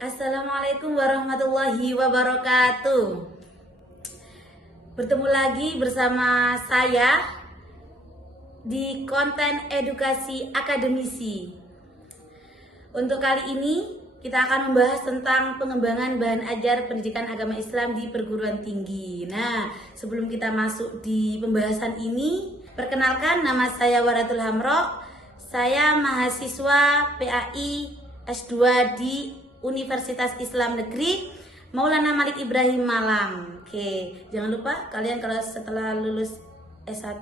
Assalamualaikum warahmatullahi wabarakatuh. Bertemu lagi bersama saya di konten edukasi akademisi. Untuk kali ini kita akan membahas tentang pengembangan bahan ajar pendidikan agama Islam di perguruan tinggi. Nah, sebelum kita masuk di pembahasan ini, perkenalkan nama saya Waratul Hamro. Saya mahasiswa PAI S2 di Universitas Islam Negeri Maulana Malik Ibrahim Malang. Oke, jangan lupa kalian kalau setelah lulus S1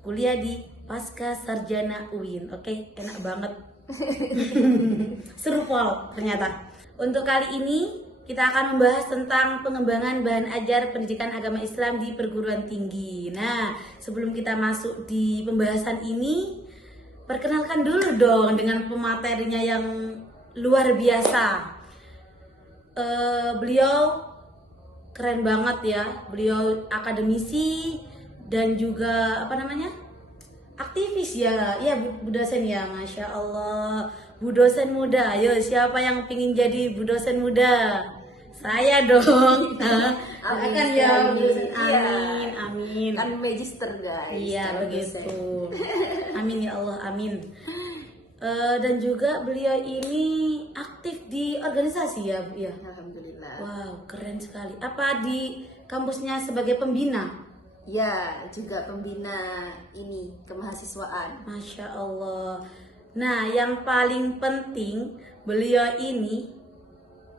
kuliah di Pasca Sarjana UIN. Oke, enak banget. Seru pol ternyata. Untuk kali ini kita akan membahas tentang pengembangan bahan ajar pendidikan agama Islam di perguruan tinggi. Nah, sebelum kita masuk di pembahasan ini, perkenalkan dulu dong dengan pematerinya yang luar biasa. Beliau keren banget ya. Beliau akademisi dan juga aktivis ya. Iya, Bu dosen ya, Masya Allah. Bu dosen muda. Ayo, siapa yang pingin jadi Bu dosen muda? Saya dong. Akan ya, Bu dosen. Amin, amin. Kan magister guys. Iya, begitu. Amin ya Allah, amin. Dan juga beliau ini aktif di organisasi ya, Bu ya. Alhamdulillah. Wow, keren sekali. Apa di kampusnya sebagai pembina? Ya, juga pembina ini kemahasiswaan. Masya Allah. Nah, yang paling penting beliau ini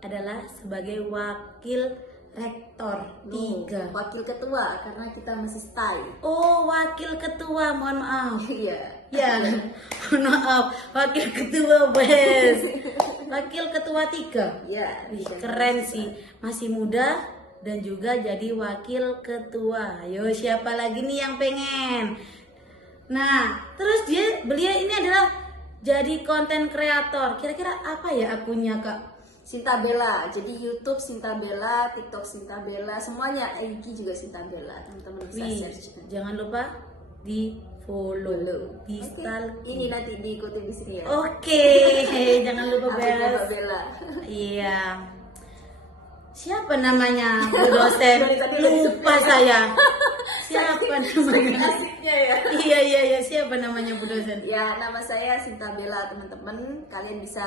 adalah sebagai wakil rektor 3. Wakil ketua karena kita masih stay. Oh, wakil ketua, mohon maaf. Iya. Ya, mohon maaf, wakil ketua Bes. Wakil ketua 3. Ya, Ih, keren sih, masih muda dan juga jadi wakil ketua. Ayo, siapa lagi nih yang pengen? Nah, terus beliau ini adalah jadi konten kreator. Kira-kira apa ya akunnya, Kak? Sinta Bella. Jadi YouTube Sinta Bella, TikTok Sinta Bella, semuanya IG juga Sinta Bella. Teman-teman bisa Wih, search. jangan lupa di follow, di Oke, stalk. ini nanti diikutin di sini ya. Oke, jangan lupa Akun Mbak Bes. Bella. Iya. Siapa namanya Bu dosen? Dari tadi udah Lupa disebut. saya. Siapa namanya? Asiknya ya. Iya, siapa namanya Bu dosen? Ya, nama saya Sinta Bella, teman-teman. Kalian bisa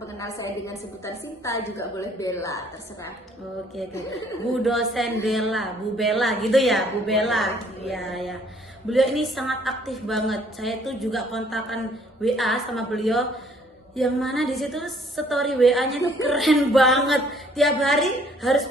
mengenal saya dengan sebutan Sinta, juga boleh Bella, terserah. Oke. Bu dosen Bella, Bu Bella gitu ya, Bu Bella. Iya. Beliau ini sangat aktif banget. Saya tuh juga kontakan WA sama beliau. Yang mana di situ story WA-nya tuh keren banget. Tiap hari harus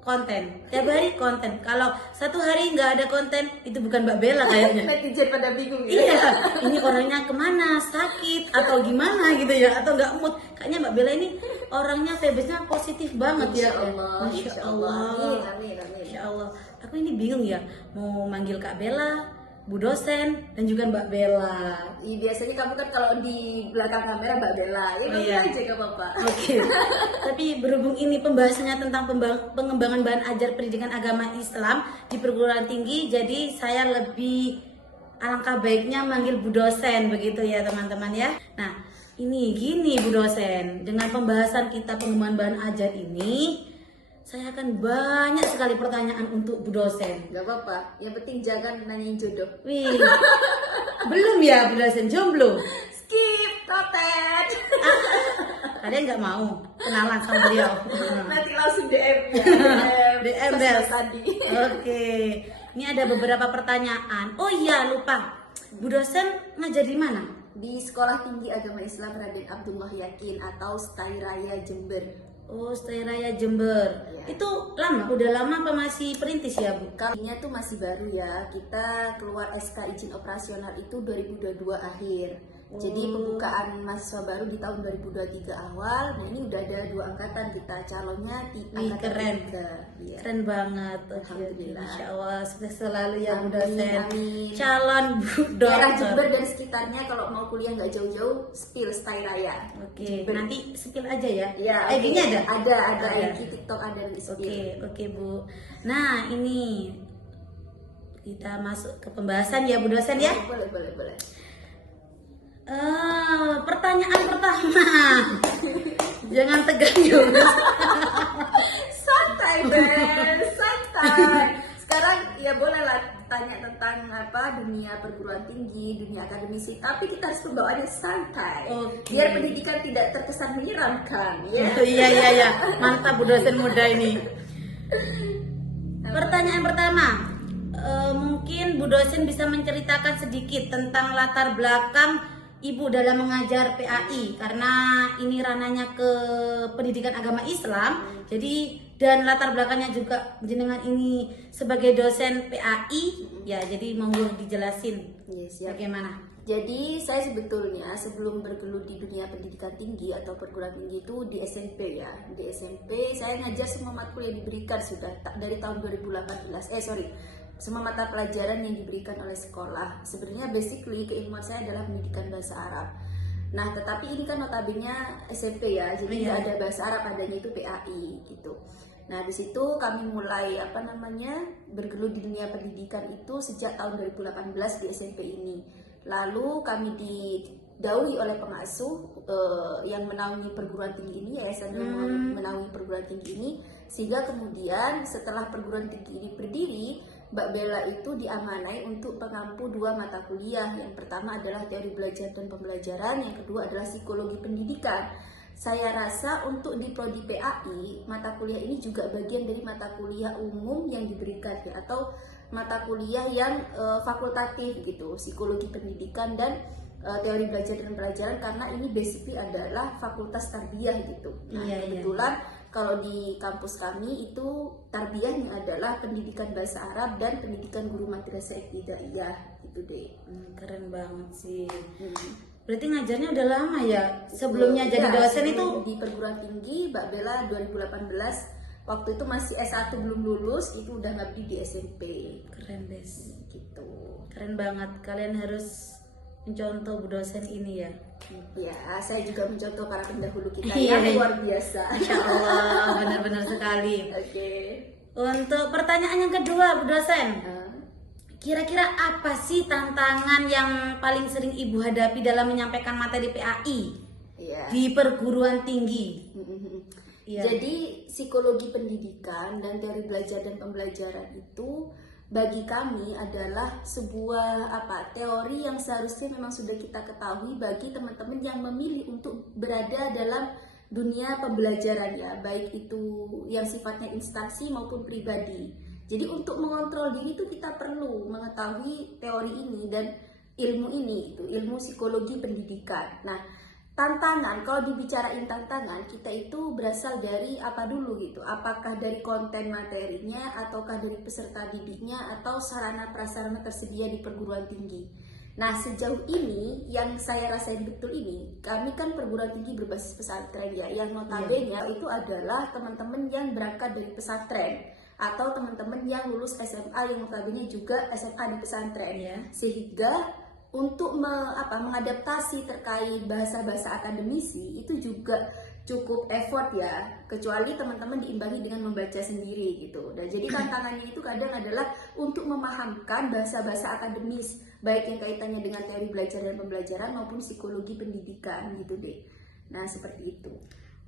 konten. Tiap hari konten. Kalau satu hari nggak ada konten, itu bukan Mbak Bella kayaknya. Netizen pada bingung ya. Iya, ini orangnya kemana, sakit atau gimana gitu ya, atau nggak mood. Kayaknya Mbak Bella ini orangnya vibes-nya positif banget ya. Masya Allah. Amin. Masya Allah. Aku ini bingung ya, mau manggil Kak Bella, Bu dosen, dan juga Mbak Bella. Biasanya kamu kan kalau di belakang kamera Mbak Bella, ya Oh, kamu iya. aja gak apa-apa. Oke. Tapi berhubung ini pembahasannya tentang pengembangan bahan ajar pendidikan agama Islam di perguruan tinggi, jadi saya lebih alangkah baiknya manggil Bu dosen begitu ya teman-teman ya. Nah, ini gini Bu dosen, dengan pembahasan kita pengembangan bahan ajar ini, saya akan banyak sekali pertanyaan untuk Bu dosen. Gak apa-apa, yang penting jangan nanyain jodoh. Wih, belum ya Bu dosen, jomblo? Skip, kotet. Kalian nggak mau kenalan sama beliau? Nanti langsung DM ya. DM sosmed Bel. tadi. Oke, ini ada beberapa pertanyaan. Oh iya, lupa. Bu dosen ngajar di mana? Di Sekolah Tinggi Agama Islam Raden Abdullah Yakin atau STAI Raya Jember. Oh, STAI Raya Jember. Iya. Itu lama? Udah lama apa masih perintis ya, Bu? Kalinya tuh masih baru ya. Kita keluar SK izin operasional itu 2022 akhir. Jadi pembukaan mahasiswa baru di tahun 2023 awal. Nah, ini udah ada 2 angkatan kita. Calonnya di Wih, angkatan keren. 3. Iya. Keren banget. Oke, Alhamdulillah. Masya Allah, sukses selalu ya Bu Amin, dosen. amin. Calon Bu Daerah dokter. Jember dan sekitarnya kalau mau kuliah nggak jauh-jauh, spill STAI Raya. Oke, Jember. nanti spill aja ya. Ya, IG-nya ada? Ada Ada. IG, TikTok ada di spill. Oke Bu. Nah, ini kita masuk ke pembahasan ya Bu dosen ya. Boleh. Pertanyaan pertama, Jangan tegang Yus. Santai Ben, santai. Sekarang ya bolehlah tanya tentang dunia perguruan tinggi, dunia akademisi, tapi kita harus membawaannya santai. Oke. Biar pendidikan tidak terkesan menyeramkan, ya. Iya. Mantap Bu dosen muda ini. Pertanyaan pertama, mungkin Bu dosen bisa menceritakan sedikit tentang latar belakang Ibu dalam mengajar PAI, karena ini ranahnya ke pendidikan agama Islam. Jadi dan latar belakangnya juga jenengan ini sebagai dosen PAI, ya jadi monggo dijelasin. Yes, ya. Bagaimana? Jadi saya sebetulnya sebelum bergelut di dunia pendidikan tinggi atau perguruan tinggi itu di SMP ya. Di SMP saya ngajar semua matkul yang diberikan sudah dari tahun 2018. Semua mata pelajaran yang diberikan oleh sekolah. Sebenarnya basically keilmuan saya adalah pendidikan bahasa Arab. Nah, tetapi ini kan notabene SMP ya, jadi nggak ada bahasa Arab, adanya itu PAI gitu. Nah, di situ kami mulai bergelut di dunia pendidikan itu sejak tahun 2018 di SMP ini. Lalu kami didahului oleh pengasuh yang menaungi perguruan tinggi ini, yayasan yang menaungi perguruan tinggi ini, sehingga kemudian setelah perguruan tinggi ini berdiri, Mbak Bella itu diamanai untuk mengampu 2 mata kuliah. Yang pertama adalah teori belajar dan pembelajaran, yang kedua adalah psikologi pendidikan. Saya rasa untuk di prodi PAI, mata kuliah ini juga bagian dari mata kuliah umum yang diberikan ya, atau mata kuliah yang fakultatif gitu, psikologi pendidikan dan teori belajar dan pembelajaran, karena ini basically adalah fakultas tarbiyah gitu. Nah, kebetulan kalau di kampus kami itu tarbiyahnya adalah pendidikan bahasa Arab dan pendidikan guru madrasah ibtidaiyah gitu deh. Keren banget sih. Berarti ngajarnya udah lama ya? Sebelumnya jadi dosen itu di perguruan tinggi Mbak Bella 2018, waktu itu masih S1 belum lulus, itu udah ngabdi di SMP. Keren Bes. Gitu. Keren banget, kalian harus mencontoh Bu dosen ini ya. Ya, saya juga mencontoh para pendahulu kita Iya. yang luar biasa. Insya Allah, benar-benar sekali. Oke. Untuk pertanyaan yang kedua Bu dosen, kira-kira apa sih tantangan yang paling sering Ibu hadapi dalam menyampaikan materi PAI di perguruan tinggi? Jadi psikologi pendidikan dan teori belajar dan pembelajaran itu bagi kami adalah sebuah teori yang seharusnya memang sudah kita ketahui bagi teman-teman yang memilih untuk berada dalam dunia pembelajaran ya, baik itu yang sifatnya instansi maupun pribadi. Jadi untuk mengontrol diri itu kita perlu mengetahui teori ini dan ilmu ini, itu ilmu psikologi pendidikan. Nah, tantangan, kalau dibicarain tantangan, kita itu berasal dari apa dulu gitu? Apakah dari konten materinya, ataukah dari peserta didiknya, atau sarana prasarana tersedia di perguruan tinggi? Nah, sejauh ini yang saya rasain betul ini, kami kan perguruan tinggi berbasis pesantren ya, yang notabene itu adalah teman-teman yang berangkat dari pesantren, atau teman-teman yang lulus SMA yang notabene juga SMA di pesantren, sehingga untuk mengadaptasi terkait bahasa-bahasa akademisi itu juga cukup effort ya, kecuali teman-teman diimbangi dengan membaca sendiri gitu. Dan jadi tantangannya itu kadang adalah untuk memahamkan bahasa-bahasa akademis, baik yang kaitannya dengan teori belajar dan pembelajaran maupun psikologi pendidikan gitu deh. Nah, seperti itu.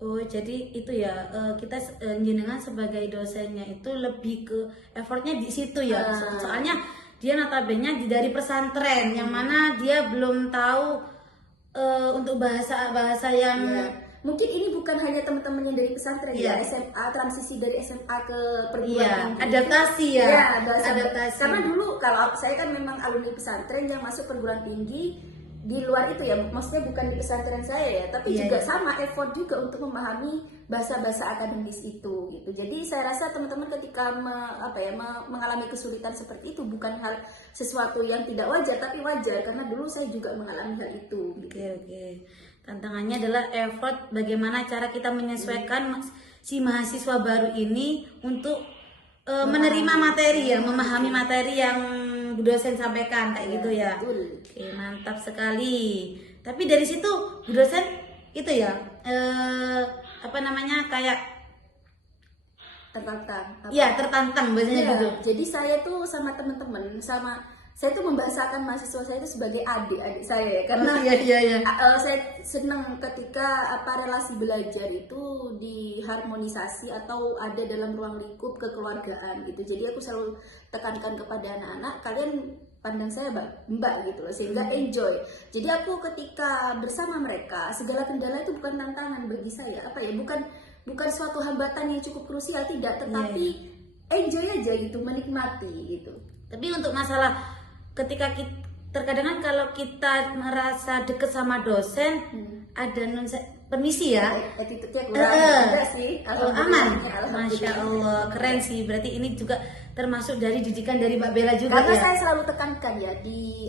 Oh, jadi itu ya, kita jenengan sebagai dosennya itu lebih ke effortnya di situ ya. Soalnya dia notabene dari pesantren, yang mana dia belum tahu untuk bahasa-bahasa yang mungkin ini bukan hanya teman-teman yang dari pesantren ya, SMA, transisi dari SMA ke perguruan tinggi. Adaptasi ya. Adaptasi. Karena dulu kalau saya kan memang alumni pesantren yang masuk perguruan tinggi di luar itu ya, maksudnya bukan di pesantren saya ya, tapi juga sama effort juga untuk memahami bahasa-bahasa akademis itu gitu. Jadi saya rasa teman-teman ketika mengalami kesulitan seperti itu bukan hal sesuatu yang tidak wajar, tapi wajar karena dulu saya juga mengalami hal itu. Oke. Tantangannya adalah effort bagaimana cara kita menyesuaikan si mahasiswa baru ini untuk menerima materi ya, memahami materi yang Bu dosen sampaikan kayak gitu ya. Betul. Oke, mantap sekali. Tapi dari situ Bu dosen itu ya kayak tertantang. Iya, tertantang biasanya gitu. Jadi saya tuh sama teman-teman, sama saya tuh membahasakan mahasiswa saya itu sebagai adik-adik saya ya, karena Iya. saya senang ketika relasi belajar itu diharmonisasi atau ada dalam ruang lingkup kekeluargaan gitu. Jadi aku selalu tekankan kepada anak-anak, kalian pandang saya mbak gitu loh, sehingga enjoy. Jadi aku ketika bersama mereka, segala kendala itu bukan tantangan bagi saya, bukan suatu hambatan yang cukup krusial, tidak, tetapi enjoy aja gitu, menikmati gitu. Tapi untuk masalah ketika terkadang kan kalau kita merasa deket sama dosen, ada permisi ya, attitude-nya kurang ada sih. aman. Alhamdulillah. Masya Allah, keren sih. Berarti ini juga termasuk dari didikan dari Mbak Bella juga. Karena ya? saya selalu tekankan ya di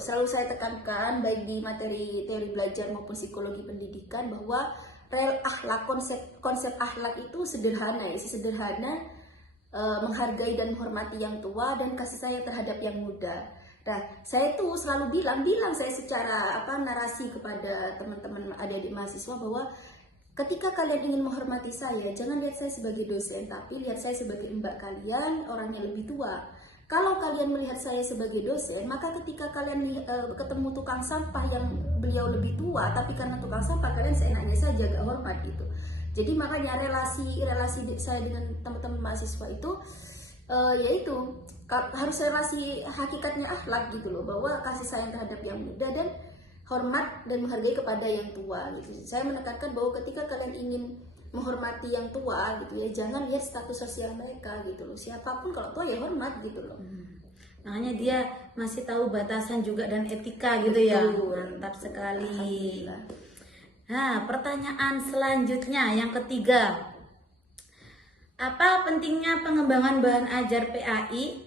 selalu saya tekankan baik di materi teori belajar maupun psikologi pendidikan bahwa rel akhlak, konsep akhlak itu sederhana ya, sederhana menghargai dan menghormati yang tua dan kasih sayang terhadap yang muda. Nah, saya tuh selalu bilang saya secara narasi kepada teman-teman adik-adik mahasiswa bahwa ketika kalian ingin menghormati saya, jangan lihat saya sebagai dosen, tapi lihat saya sebagai mbak kalian, orang yang lebih tua. Kalau kalian melihat saya sebagai dosen, maka ketika kalian ketemu tukang sampah yang beliau lebih tua, tapi karena tukang sampah kalian seenaknya saja gak hormat gitu. Jadi makanya relasi saya dengan teman-teman mahasiswa itu yaitu harus relasi hakikatnya akhlak gitu loh, bahwa kasih sayang terhadap yang muda dan hormat dan menghargai kepada yang tua gitu. Saya menekankan bahwa ketika kalian ingin menghormati yang tua gitu ya, jangan lihat status sosial mereka gitu loh. Siapapun kalau tua ya hormat gitu loh. Makanya dia masih tahu batasan juga dan etika gitu. Betul. Ya. Mantap sekali. Nah, pertanyaan selanjutnya yang ketiga. Apa pentingnya pengembangan bahan ajar PAI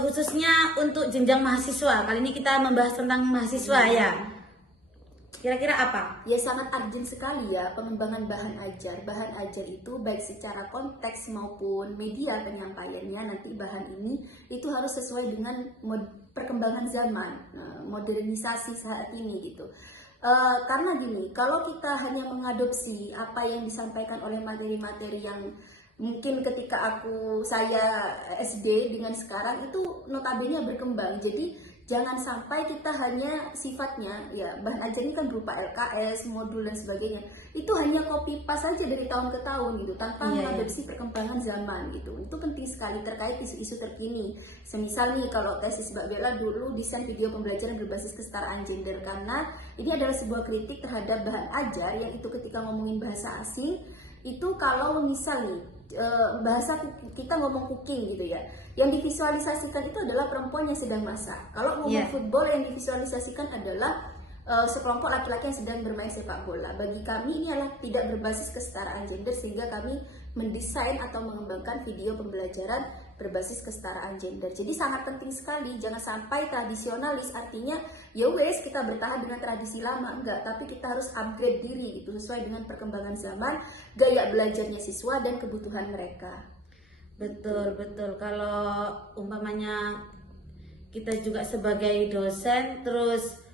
khususnya untuk jenjang mahasiswa? Kali ini kita membahas tentang mahasiswa ya. Kira-kira apa? Ya sangat urgent sekali ya pengembangan bahan ajar. Bahan ajar itu baik secara konteks maupun media penyampaiannya, nanti bahan ini itu harus sesuai dengan perkembangan zaman, modernisasi saat ini gitu. Karena gini, kalau kita hanya mengadopsi apa yang disampaikan oleh materi-materi yang mungkin ketika saya SD dengan sekarang itu notabene berkembang. Jadi jangan sampai kita hanya sifatnya ya, bahan ajar ini kan berupa LKS, modul dan sebagainya. Itu hanya copy paste saja dari tahun ke tahun gitu, tanpa mengadopsi perkembangan zaman gitu. Itu penting sekali terkait isu-isu terkini. Semisal nih kalau tesis Mbak Bella dulu desain video pembelajaran berbasis kesetaraan gender, karena ini adalah sebuah kritik terhadap bahan ajar yang itu ketika ngomongin bahasa asing itu kalau misal nih bahasa kita ngomong cooking gitu ya, yang divisualisasikan itu adalah perempuan yang sedang masak. Kalau ngomong football yang divisualisasikan adalah sekelompok laki-laki yang sedang bermain sepak bola. Bagi kami ini adalah tidak berbasis kesetaraan gender, sehingga kami mendesain atau mengembangkan video pembelajaran berbasis kesetaraan gender. Jadi sangat penting sekali, jangan sampai tradisionalis, artinya ya wes kita bertahan dengan tradisi lama, enggak, tapi kita harus upgrade diri itu sesuai dengan perkembangan zaman, gaya belajarnya siswa dan kebutuhan mereka. Betul. Kalau umpamanya kita juga sebagai dosen terus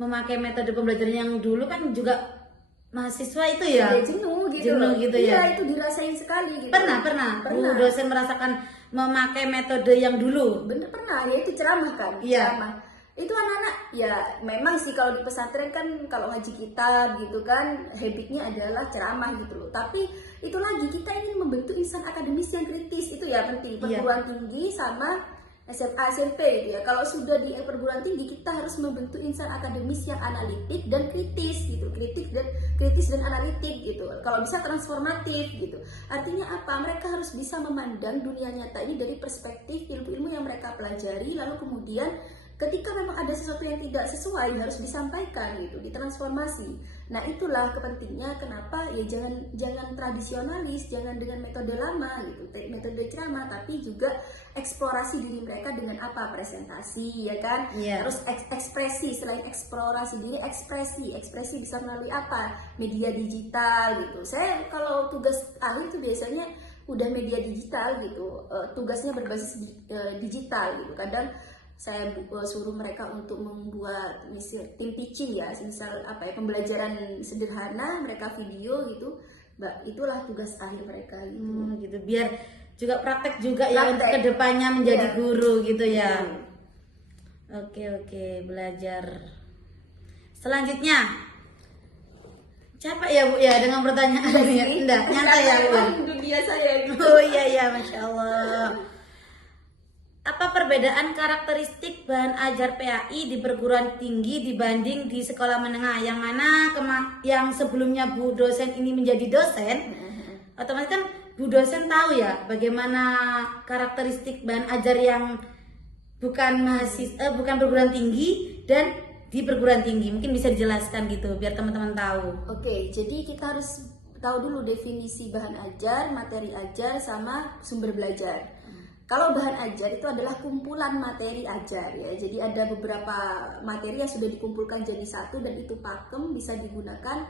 memakai metode pembelajaran yang dulu kan juga mahasiswa itu ya jenuh gitu ya. Iya, itu dirasain sekali gitu. Pernah. Bu dosen merasakan memakai metode yang dulu. Bener pernah, ya itu ceramah kan. Ceramah itu anak-anak ya memang sih kalau di pesantren kan kalau ngaji kitab gitu kan habitnya adalah ceramah gitu loh. Tapi itu lagi kita ingin membentuk insan akademis yang kritis, itu ya penting. Perguruan tinggi sama SMA SMP gitu ya. Kalau sudah di perguruan tinggi kita harus membentuk insan akademis yang analitik dan kritis gitu. Kritis dan analitik gitu. Kalau bisa transformatif gitu. Artinya apa? Mereka harus bisa memandang dunia nyata ini dari perspektif ilmu-ilmu yang mereka pelajari, lalu kemudian ketika memang ada sesuatu yang tidak sesuai harus disampaikan gitu, ditransformasi. Nah, itulah kepentingnya kenapa ya jangan tradisionalis, jangan dengan metode lama gitu, metode ceramah, tapi juga eksplorasi diri mereka dengan apa? Presentasi ya kan? Terus ekspresi, selain eksplorasi diri, ekspresi bisa melalui apa? Media digital gitu. Saya kalau tugas akhir itu biasanya udah media digital gitu, tugasnya berbasis digital gitu. Kadang saya suruh mereka untuk membuat tim teaching ya, misal pembelajaran sederhana, mereka video gitu, itulah tugas akhir mereka gitu. Gitu biar juga praktek juga ya untuk Praktek. kedepannya menjadi Iya. guru gitu ya. Betul. Oke, belajar. Selanjutnya, capek ya Bu ya dengan pertanyaannya? Enggak, nyantai ya Bu. Emang dunia saya gitu. Oh iya ya, Masya Allah. Apa perbedaan karakteristik bahan ajar PAI di perguruan tinggi dibanding di sekolah menengah? Yang mana yang sebelumnya Bu dosen ini menjadi dosen, otomatis kan Bu dosen tahu ya bagaimana karakteristik bahan ajar yang bukan bukan perguruan tinggi dan di perguruan tinggi. Mungkin bisa dijelaskan gitu biar teman-teman tahu. Oke, jadi kita harus tahu dulu definisi bahan ajar, materi ajar, sama sumber belajar. Kalau bahan ajar itu adalah kumpulan materi ajar ya. Jadi ada beberapa materi yang sudah dikumpulkan jadi satu dan itu pakem bisa digunakan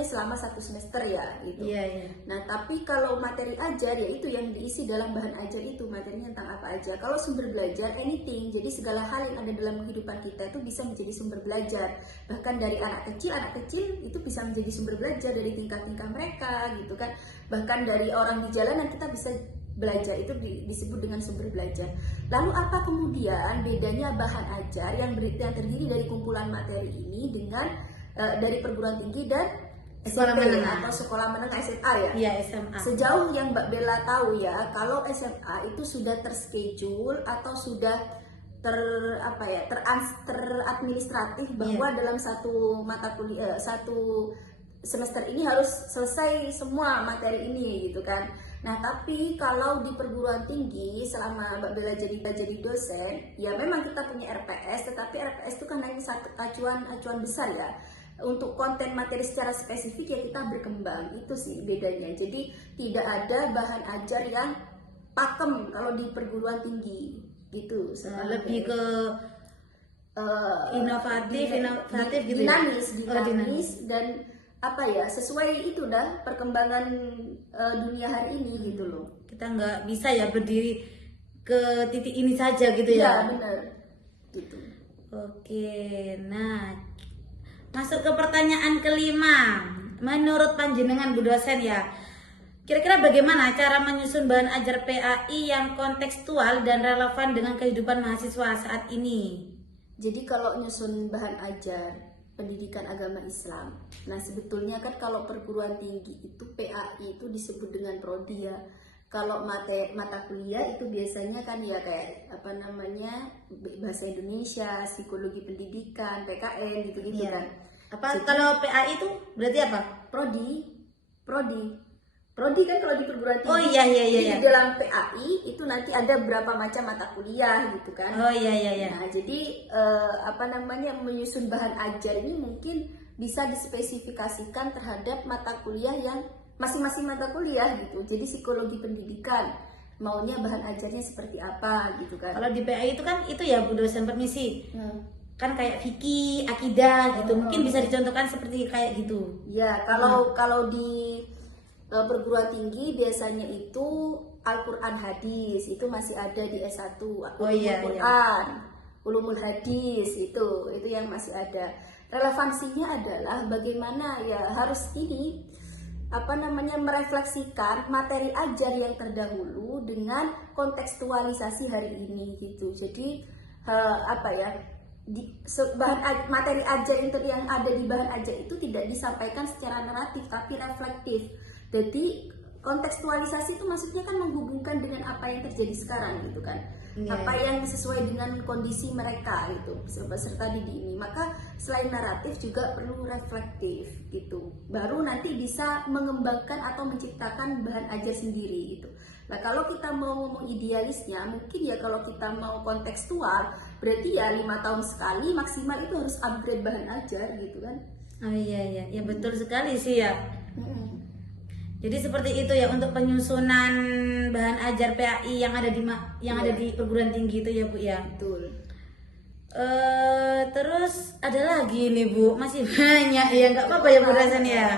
selama 1 semester ya gitu. Iya, iya. Nah, tapi kalau materi ajar ya itu yang diisi dalam bahan ajar itu, materinya tentang apa aja. Kalau sumber belajar anything, jadi segala hal yang ada dalam kehidupan kita itu bisa menjadi sumber belajar. Bahkan dari anak kecil itu bisa menjadi sumber belajar dari tingkah-tingkah mereka gitu kan. Bahkan dari orang di jalanan kita bisa belajar, itu disebut dengan sumber belajar. Lalu apa kemudian bedanya bahan ajar yang terdiri dari kumpulan materi ini dengan dari perguruan tinggi dan Sekolah SMP menengah. atau sekolah menengah SMA ya? Iya, SMA. Sejauh yang Mbak Bella tahu ya, kalau SMA itu sudah terschedule atau sudah teradministratif bahwa dalam satu mata kuliah satu semester ini harus selesai semua materi ini gitu kan. Nah, tapi kalau di perguruan tinggi selama Mbak Bella jadi dosen, ya memang kita punya RPS, tetapi RPS itu kan hanya satu acuan besar ya. Untuk konten materi secara spesifik ya kita berkembang, itu sih bedanya. Jadi tidak ada bahan ajar yang pakem kalau di perguruan tinggi gitu. Lebih ke inovatif gitu ya? dinamis dan apa ya, sesuai itu dah perkembangan dunia hari ini gitu loh. Kita nggak bisa ya berdiri ke titik ini saja gitu Iya, ya? benar gitu. Oke, nah masuk ke pertanyaan kelima. Menurut panjenengan Bu dosen ya, kira-kira bagaimana cara menyusun bahan ajar PAI yang kontekstual dan relevan dengan kehidupan mahasiswa saat ini? Jadi kalau nyusun bahan ajar pendidikan agama Islam, nah sebetulnya kan kalau perguruan tinggi itu PAI itu disebut dengan prodi ya. Kalau mata kuliah itu biasanya kan ya kayak bahasa Indonesia, psikologi pendidikan, PKN gitu-gitu Iya. kan. Apa Jadi, kalau PAI itu berarti apa? prodi kan kalau di perguruan tinggi. Oh iya. Jadi di dalam PAI itu nanti ada berapa macam mata kuliah gitu kan. Oh iya. Nah, jadi menyusun bahan ajar ini mungkin bisa dispesifikasikan terhadap mata kuliah yang masing-masing mata kuliah gitu. Jadi psikologi pendidikan maunya bahan ajarnya seperti apa gitu kan. Kalau di PAI itu kan itu ya Bu dosen, permisi. Kan kayak fikih, akidah gitu. Mungkin bisa dicontohkan seperti kayak gitu. Ya, kalau di perguruan tinggi biasanya itu Al-Qur'an hadis itu masih ada di S1. Iya. Quran, ulumul hadis itu yang masih ada. Relevansinya adalah bagaimana ya harus ini merefleksikan materi ajar yang terdahulu dengan kontekstualisasi hari ini gitu. Jadi materi ajar yang ada di bahan ajar itu tidak disampaikan secara naratif tapi reflektif. Jadi kontekstualisasi itu maksudnya kan menghubungkan dengan apa yang terjadi sekarang gitu kan. Apa yang sesuai dengan kondisi mereka itu peserta didik ini. Maka selain naratif juga perlu reflektif gitu. Baru nanti bisa mengembangkan atau menciptakan bahan ajar sendiri gitu. Nah, kalau kita mau ngomong idealisnya, mungkin ya kalau kita mau kontekstual, berarti ya 5 tahun sekali maksimal itu harus upgrade bahan ajar gitu kan. Oh iya, ya betul sekali sih ya. Jadi seperti itu ya untuk penyusunan bahan ajar PAI yang ada di perguruan tinggi itu ya Bu ya. Betul. Terus ada lagi nih Bu, masih banyak ya, nggak apa-apa ya Bu dosen ya.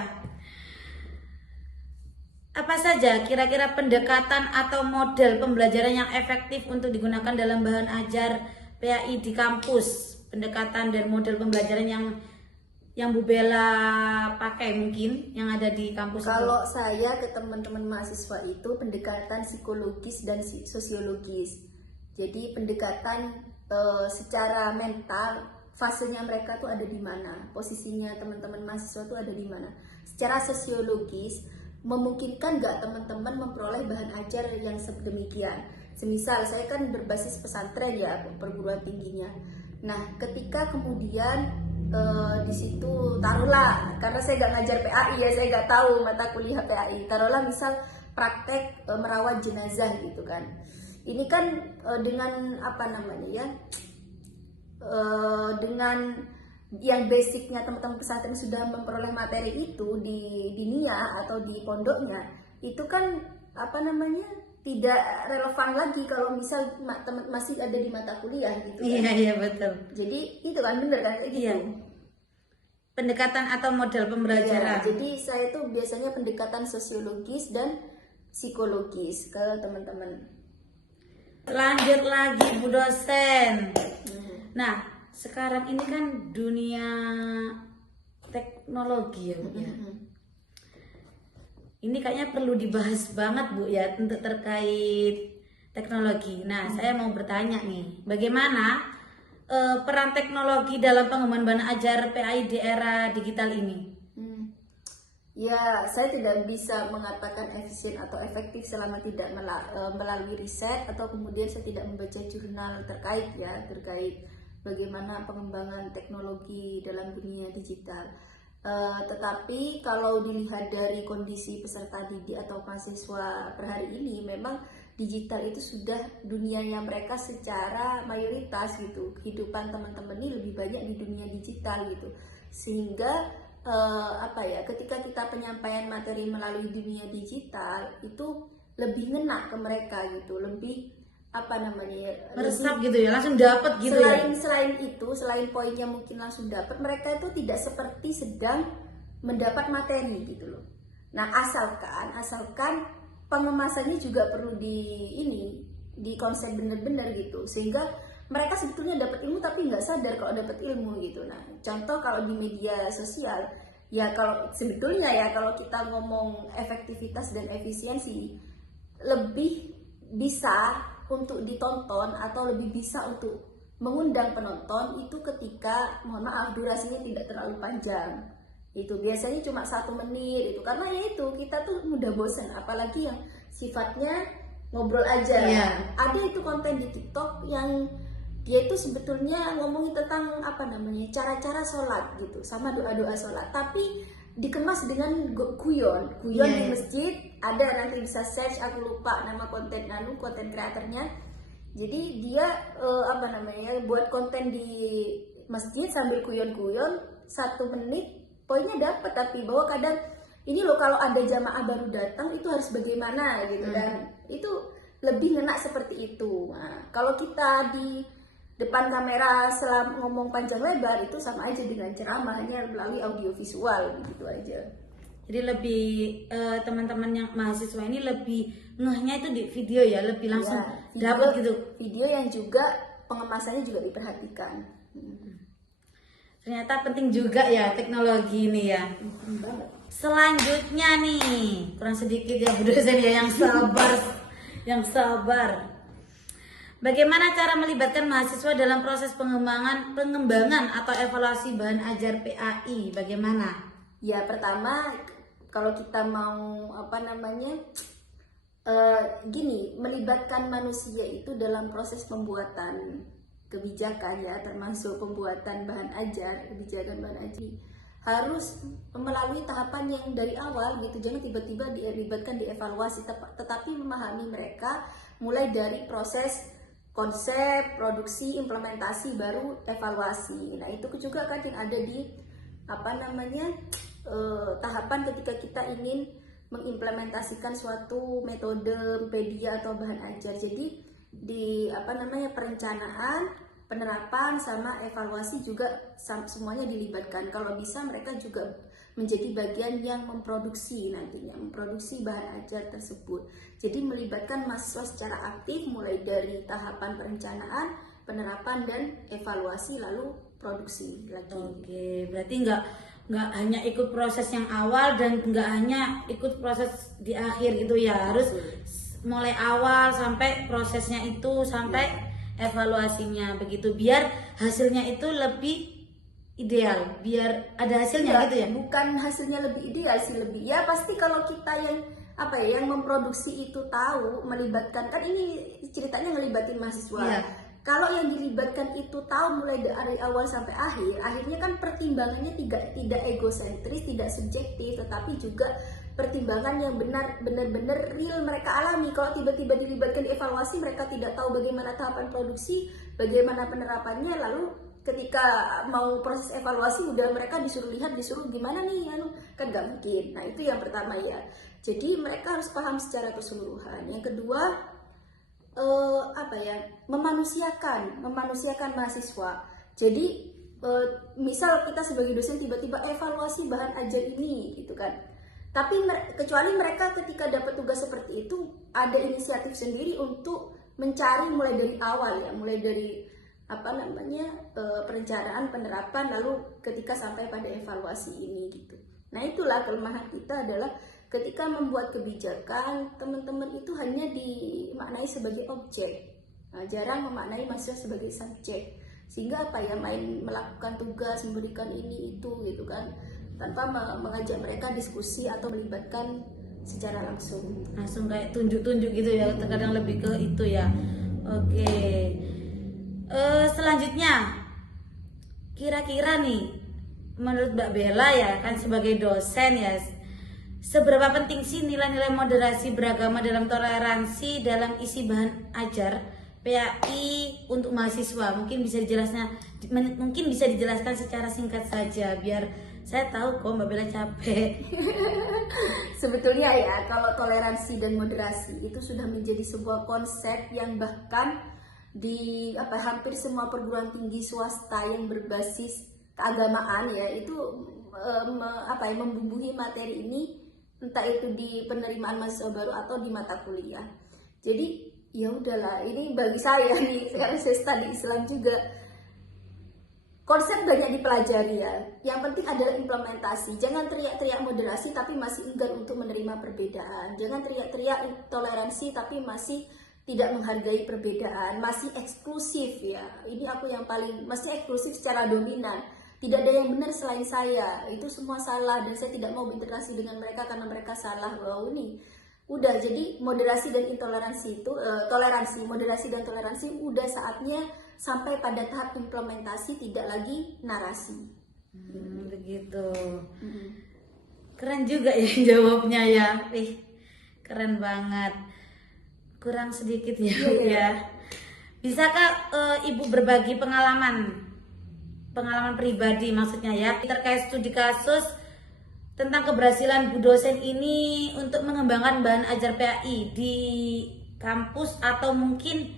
Apa saja kira-kira pendekatan atau model pembelajaran yang efektif untuk digunakan dalam bahan ajar PAI di kampus? Pendekatan dan model pembelajaran yang yang Bu Bella pakai mungkin yang ada di kampus Kalau saya ke teman-teman mahasiswa itu pendekatan psikologis dan sosiologis. Jadi pendekatan secara mental, fasenya mereka tuh ada di mana, posisinya teman-teman mahasiswa tuh ada di mana. Secara sosiologis, memungkinkan nggak teman-teman memperoleh bahan ajar yang sedemikian. Semisal saya kan berbasis pesantren ya, perguruan tingginya. Nah, ketika kemudian di situ taruhlah, karena saya nggak ngajar PAI ya, saya nggak tahu mata kuliah PAI. Taruhlah misal praktek merawat jenazah gitu kan. Ini kan dengan apa namanya ya, dengan yang basicnya teman-teman pesantren sudah memperoleh materi itu di dinia atau di pondoknya, itu kan apa namanya tidak relevan lagi kalau misal masih ada di mata kuliah gitu kan. Iya betul. Jadi itu kan bener kan kayak gitu. Iya. Pendekatan atau model pembelajaran. Ya, jadi saya tuh biasanya pendekatan sosiologis dan psikologis ke teman-teman. Lanjut lagi Bu dosen. Nah, sekarang ini kan dunia teknologi ya Bu ya. Ini kayaknya perlu dibahas banget Bu ya untuk terkait teknologi. Nah, saya mau bertanya nih, bagaimana peran teknologi dalam pengembangan bahan ajar PAI di era digital ini? Ya, saya tidak bisa mengatakan efisien atau efektif selama tidak melalui riset atau kemudian saya tidak membaca jurnal terkait bagaimana pengembangan teknologi dalam dunia digital. Tetapi kalau dilihat dari kondisi peserta didik atau mahasiswa per hari ini, memang digital itu sudah dunianya mereka secara mayoritas gitu. Kehidupan teman-teman ini lebih banyak di dunia digital gitu, sehingga ketika kita penyampaian materi melalui dunia digital itu lebih ngena ke mereka gitu, lebih meresap gitu ya, langsung dapat gitu. Selain poinnya mungkin langsung dapat, mereka itu tidak seperti sedang mendapat materi gitu loh. Nah, asalkan pengemasannya juga perlu di konsep bener-bener gitu, sehingga mereka sebetulnya dapat ilmu tapi nggak sadar kalau dapat ilmu gitu. Nah, contoh kalau di media sosial ya, kalau sebetulnya ya kalau kita ngomong efektivitas dan efisiensi, lebih bisa untuk ditonton atau lebih bisa untuk mengundang penonton itu ketika, mohon maaf, durasinya tidak terlalu panjang. Itu biasanya cuma 1 menit itu, karena ya itu kita tuh mudah bosan, apalagi yang sifatnya ngobrol aja. Ada itu konten di TikTok yang dia itu sebetulnya ngomongin tentang cara-cara sholat gitu, sama doa-doa sholat, tapi dikemas dengan guyon di masjid. Ada, nanti bisa search, aku lupa nama konten kreatornya. Jadi dia buat konten di masjid sambil guyon 1 menit, poinnya dapat, tapi bahwa kadang ini loh kalau ada jamaah baru datang itu harus bagaimana gitu, dan itu lebih ngena seperti itu. Nah, kalau kita di depan kamera selama ngomong panjang lebar itu sama aja dengan ceramah, hanya melalui audiovisual gitu aja. Jadi lebih teman-teman yang mahasiswa ini lebih ngehnya itu di video ya, lebih langsung dapat gitu. Video yang juga pengemasannya juga diperhatikan. Ternyata penting juga ya teknologi ini ya. Selanjutnya nih, kurang sedikit ya Bu dosen ya yang sabar. Bagaimana cara melibatkan mahasiswa dalam proses pengembangan atau evaluasi bahan ajar PAI? Bagaimana? Ya, pertama kalau kita mau melibatkan manusia itu dalam proses pembuatan kebijakan ya, termasuk pembuatan kebijakan bahan ajar, harus melalui tahapan yang dari awal gitu. Jangan tiba-tiba dilibatkan di evaluasi, tetapi memahami mereka mulai dari proses konsep, produksi, implementasi, baru evaluasi. Nah, itu juga kan yang ada di tahapan ketika kita ingin mengimplementasikan suatu metode media atau bahan ajar. Jadi di perencanaan, penerapan sama evaluasi juga semuanya dilibatkan. Kalau bisa mereka juga menjadi bagian yang memproduksi bahan ajar tersebut. Jadi melibatkan mahasiswa secara aktif mulai dari tahapan perencanaan, penerapan dan evaluasi, lalu produksi lagi. Oke, berarti nggak hanya ikut proses yang awal dan nggak hanya ikut proses di akhir gitu ya, harus mulai awal sampai prosesnya itu sampai evaluasinya begitu, biar hasilnya itu lebih ideal, biar ada hasilnya gitu ya. Bukan hasilnya lebih ideal sih, lebih ya pasti kalau kita yang yang memproduksi itu tahu melibatkan, kan ini ceritanya ngelibatin mahasiswa. Iya. Kalau yang dilibatkan itu tahu mulai dari awal sampai akhir, akhirnya kan pertimbangannya tidak egosentris, tidak subjektif, tetapi juga pertimbangan yang benar-benar real mereka alami. Kalau tiba-tiba dilibatkan di evaluasi, mereka tidak tahu bagaimana tahapan produksi, bagaimana penerapannya, lalu ketika mau proses evaluasi udah mereka disuruh lihat, disuruh gimana nih, kan gak mungkin. Nah itu yang pertama ya. Jadi mereka harus paham secara keseluruhan. Yang kedua, memanusiakan mahasiswa. Jadi misal kita sebagai dosen tiba-tiba evaluasi bahan ajar ini gitu kan, tapi kecuali mereka ketika dapat tugas seperti itu ada inisiatif sendiri untuk mencari mulai dari awal ya, mulai dari perencanaan, penerapan, lalu ketika sampai pada evaluasi ini gitu. Nah itulah kelemahan kita adalah ketika membuat kebijakan, teman-teman itu hanya dimaknai sebagai objek, jarang memaknai mahasiswa sebagai subjek, sehingga melakukan tugas, memberikan ini itu gitu kan, tanpa mengajak mereka diskusi atau melibatkan secara langsung Kayak tunjuk-tunjuk gitu ya, terkadang lebih ke itu ya. Oke. Selanjutnya, kira-kira nih menurut Mbak Bella ya kan sebagai dosen ya, seberapa penting sih nilai-nilai moderasi beragama dalam toleransi dalam isi bahan ajar PAI untuk mahasiswa? Mungkin bisa dijelaskan secara singkat saja biar saya tahu kok Mbak Bella capek. Sebetulnya ya, kalau toleransi dan moderasi itu sudah menjadi sebuah konsep yang bahkan di hampir semua perguruan tinggi swasta yang berbasis keagamaan ya, itu membumbui materi ini, entah itu di penerimaan mahasiswa baru atau di mata kuliah. Jadi ya udahlah, ini bagi saya nih, sekarang saya studi Islam juga, konsep banyak dipelajari ya. Yang penting adalah implementasi. Jangan teriak-teriak moderasi tapi masih enggan untuk menerima perbedaan. Jangan teriak-teriak toleransi tapi masih tidak menghargai perbedaan, masih eksklusif ya. Ini aku yang paling, masih eksklusif secara dominan. Tidak ada yang benar selain saya, itu semua salah dan saya tidak mau berinteraksi dengan mereka karena mereka salah. Wow, ini udah jadi moderasi dan intoleransi itu, moderasi dan toleransi udah saatnya sampai pada tahap implementasi, tidak lagi narasi. Begitu. Keren juga ya jawabnya ya. Keren banget. Kurang sedikit ya, ya. Bisakah Ibu berbagi pengalaman pribadi maksudnya ya terkait studi kasus tentang keberhasilan Bu dosen ini untuk mengembangkan bahan ajar PAI di kampus atau mungkin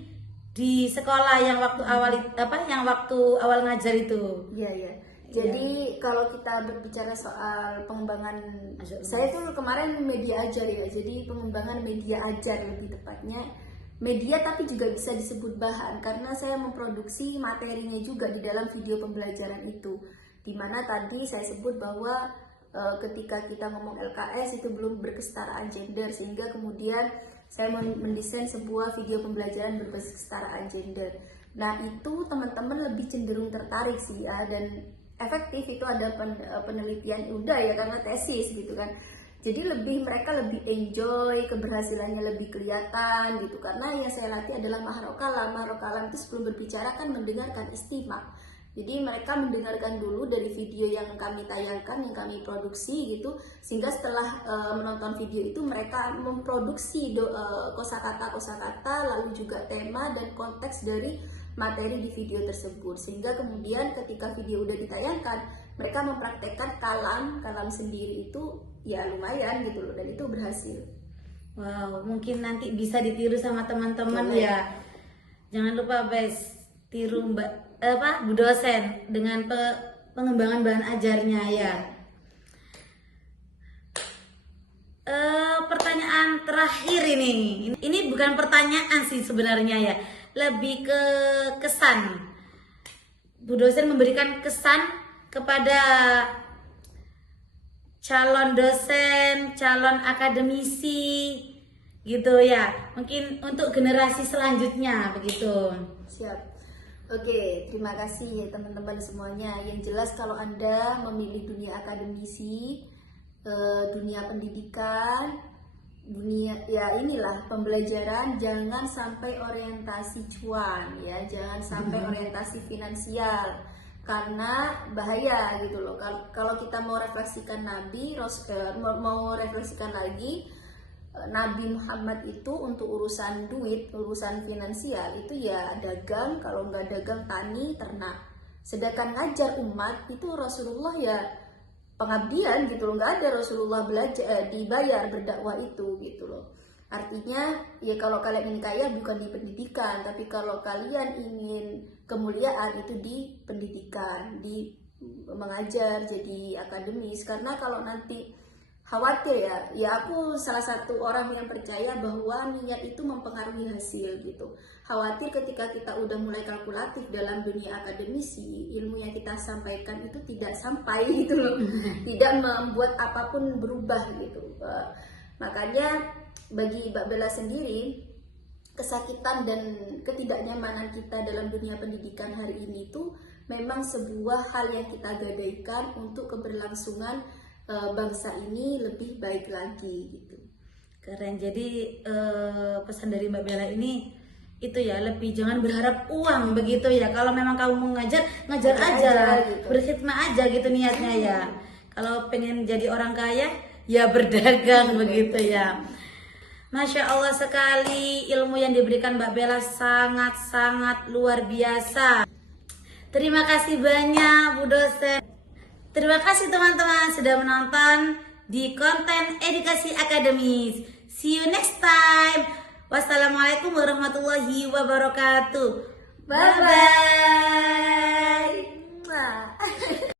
di sekolah yang waktu awal ngajar itu? Iya. Jadi kalau kita berbicara soal pengembangan, saya tuh kemarin media ajar ya. Jadi pengembangan media ajar lebih tepatnya, media tapi juga bisa disebut bahan karena saya memproduksi materinya juga di dalam video pembelajaran itu. Dimana tadi saya sebut bahwa ketika kita ngomong LKS itu belum berkesetaraan gender, sehingga kemudian saya mendesain sebuah video pembelajaran berbasis kesetaraan gender. Nah itu teman-teman lebih cenderung tertarik sih ya, dan efektif itu ada penelitian udah ya karena tesis gitu kan. Jadi mereka lebih enjoy, keberhasilannya lebih kelihatan gitu, karena yang saya latih adalah mahrokalam. Mahrokalam itu sebelum berbicara kan mendengarkan, istimak. Jadi mereka mendengarkan dulu dari video yang kami tayangkan, yang kami produksi gitu, sehingga setelah menonton video itu mereka memproduksi kosakata, lalu juga tema dan konteks dari materi di video tersebut, sehingga kemudian ketika video udah ditayangkan mereka mempraktekkan kalam sendiri itu ya lumayan gitu loh, dan itu berhasil. Wow, mungkin nanti bisa ditiru sama teman-teman ya. Jangan lupa guys, tiru Bu dosen dengan pengembangan bahan ajarnya ya. Pertanyaan terakhir ini bukan pertanyaan sih sebenarnya ya, lebih ke kesan Bu dosen memberikan kesan kepada calon dosen, calon akademisi gitu ya. Mungkin untuk generasi selanjutnya begitu. Siap. Oke, terima kasih ya teman-teman semuanya. Yang jelas kalau Anda memilih dunia akademisi, dunia pendidikan, dunia ya inilah pembelajaran, jangan sampai orientasi cuan ya, jangan sampai orientasi finansial, karena bahaya gitu loh. Kalau kita mau refleksikan mau refleksikan lagi, Nabi Muhammad itu untuk urusan duit, urusan finansial itu ya dagang, kalau nggak dagang tani, ternak. Sedangkan ngajar umat itu Rasulullah ya pengabdian gitu loh, nggak ada Rasulullah belajar dibayar berdakwah itu gitu loh. Artinya ya kalau kalian ingin kaya bukan di pendidikan, tapi kalau kalian ingin kemuliaan itu di pendidikan, di mengajar, jadi akademis. Karena kalau nanti khawatir ya aku salah satu orang yang percaya bahwa niat itu mempengaruhi hasil gitu. Khawatir ketika kita udah mulai kalkulatif dalam dunia akademisi, ilmu yang kita sampaikan itu tidak sampai gitu loh, tidak membuat apapun berubah gitu. Makanya bagi Mbak Bella sendiri, kesakitan dan ketidaknyamanan kita dalam dunia pendidikan hari ini tuh memang sebuah hal yang kita gadaikan untuk keberlangsungan bangsa ini lebih baik lagi gitu. Keren. Jadi pesan dari Mbak Bella ini itu ya, lebih jangan berharap uang begitu ya. Kalau memang kamu mau ngajar aja gitu. Berkhidmat aja gitu niatnya ya. Kalau pengen jadi orang kaya ya berdagang begitu ya. Masya Allah sekali, ilmu yang diberikan Mbak Bella sangat-sangat luar biasa. Terima kasih banyak Bu dosen. Terima kasih teman-teman sudah menonton di konten edukasi akademis. See you next time. Wassalamualaikum warahmatullahi wabarakatuh. Bye bye.